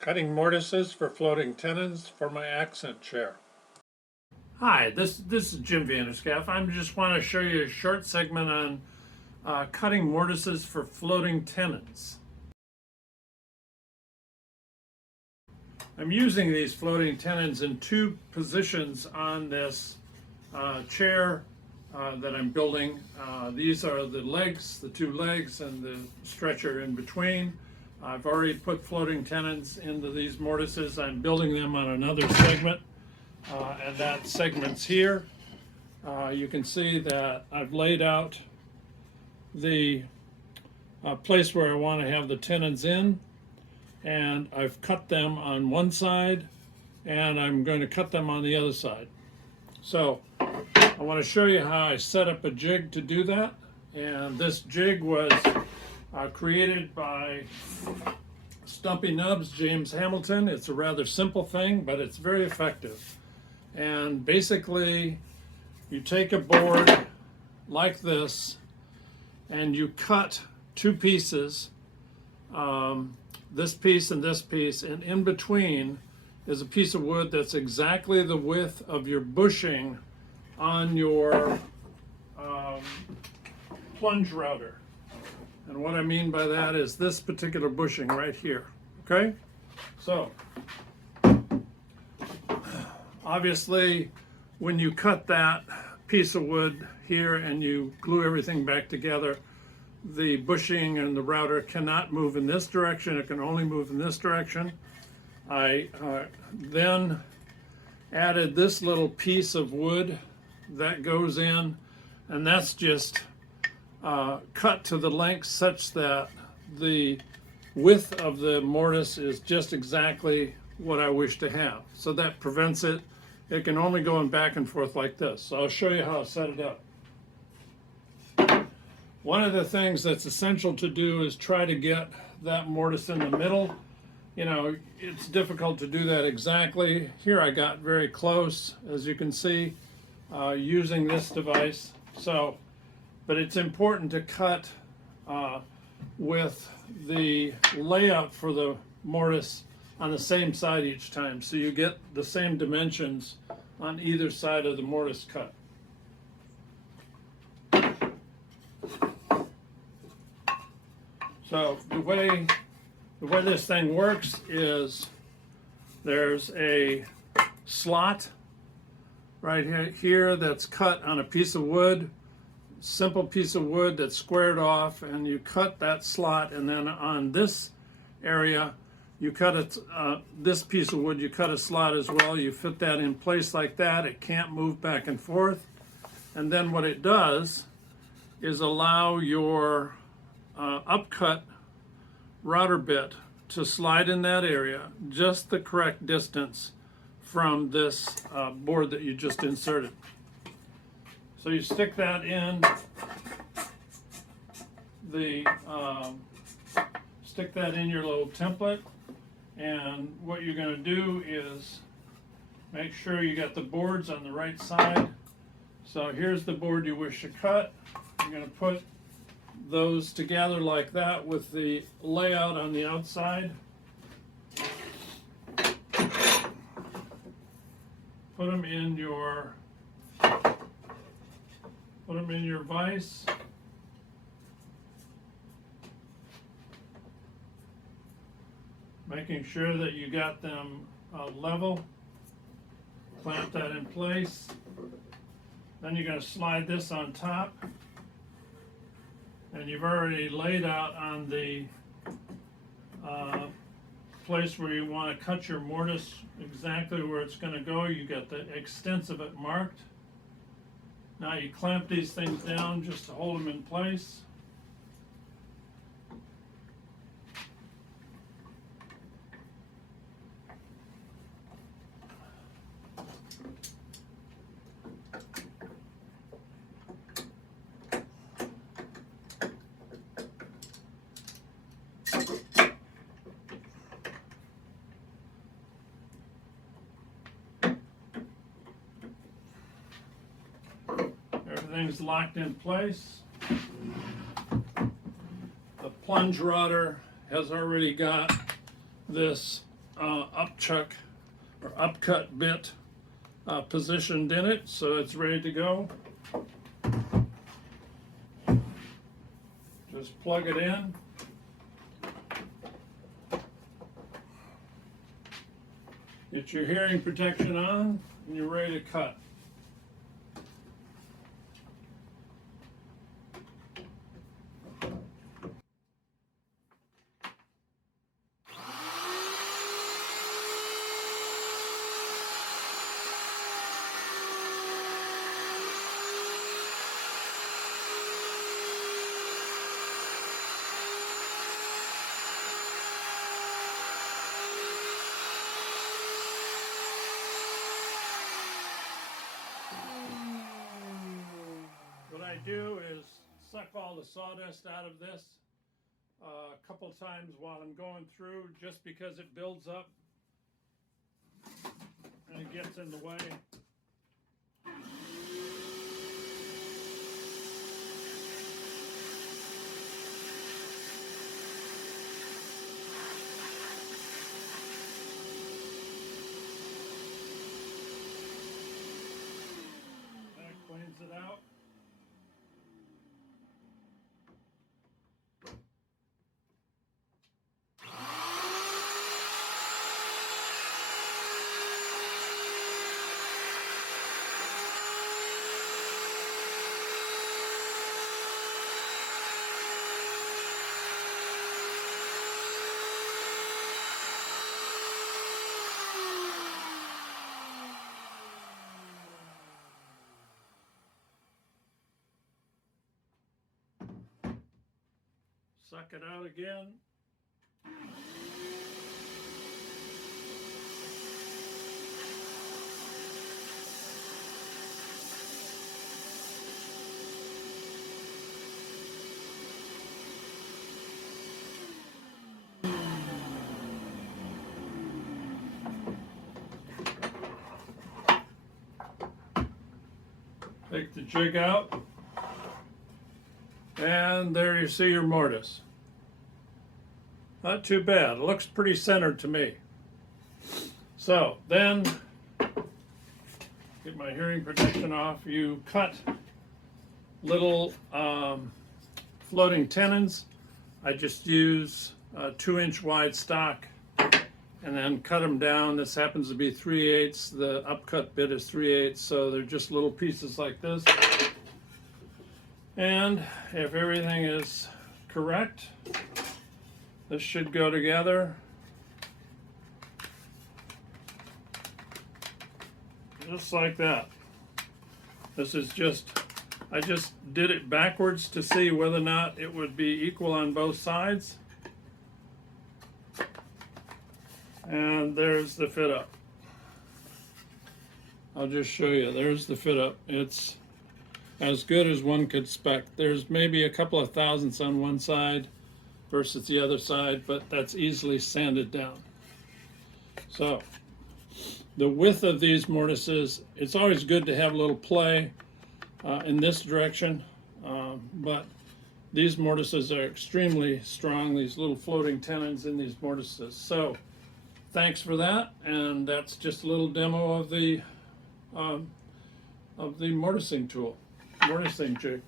Cutting mortises for floating tenons for my accent chair. Hi, this is Jim Vanderscaff. I just want to show you a short segment on cutting mortises for floating tenons. I'm using these floating tenons in two positions on this chair that I'm building. These are the legs, the two legs, and the stretcher in between. I've already put floating tenons into these mortises. I'm building them on another segment, and that segment's here. You can see that I've laid out the place where I want to have the tenons in, and I've cut them on one side, and I'm going to cut them on the other side. So I want to show you how I set up a jig to do that. And this jig was created by Stumpy Nubbs, James Hamilton. It's a rather simple thing, but it's very effective. And basically, you take a board like this, and you cut two pieces, this piece and this piece, and in between is a piece of wood that's exactly the width of your bushing on your plunge router. And what I mean by that is this particular bushing right here, okay? So, obviously, when you cut that piece of wood here and you glue everything back together, the bushing and the router cannot move in this direction. It can only move in this direction. I then added this little piece of wood that goes in, and that's just cut to the length such that the width of the mortise is just exactly what I wish to have. So that prevents it. It can only go in back and forth like this. So I'll show you how to set it up. One of the things that's essential to do is try to get that mortise in the middle. You know, it's difficult to do that exactly. Here I got very close, as you can see, using this device. But it's important to cut with the layout for the mortise on the same side each time, so you get the same dimensions on either side of the mortise cut. So the way this thing works is there's a slot right here that's cut on a piece of wood, simple piece of wood that's squared off, and you cut that slot, and then on this area you cut it, this piece of wood, you cut a slot as well. You fit that in place like that. It can't move back and forth. And then what it does is allow your upcut router bit to slide in that area just the correct distance from this board that you just inserted. So you stick that in the stick that in your little template, and what you're going to do is make sure you got the boards on the right side. So here's the board you wish to cut. You're going to put those together like that with the layout on the outside. Put them in your vise. Making sure that you got them level. Clamp that in place. Then you're going to slide this on top. And you've already laid out on the place where you want to cut your mortise exactly where it's going to go. You got the extent of it marked. Now you clamp these things down just to hold them in place. Everything's locked in place. The plunge router has already got this upchuck or upcut bit positioned in it, so it's ready to go. Just plug it in. Get your hearing protection on, and you're ready to cut. What I do is suck all the sawdust out of this a couple times while I'm going through, just because it builds up and it gets in the way. That cleans it out. Suck it out again. Take the jig out. And there you see your mortise. Not too bad. It looks pretty centered to me. So then, get my hearing protection off. You cut little floating tenons. I just use a 2-inch wide stock and then cut them down. This happens to be 3/8. The upcut bit is 3/8, so they're just little pieces like this. And if everything is correct, this should go together. Just like that. This is just, I just did it backwards to see whether or not it would be equal on both sides. And there's the fit up. I'll just show you. There's the fit up. It's as good as one could expect. There's maybe a couple of thousandths on one side versus the other side, but that's easily sanded down. So the width of these mortises, it's always good to have a little play in this direction, but these mortises are extremely strong, these little floating tenons in these mortises. So thanks for that, and that's just a little demo of the mortising tool. Mortising jig.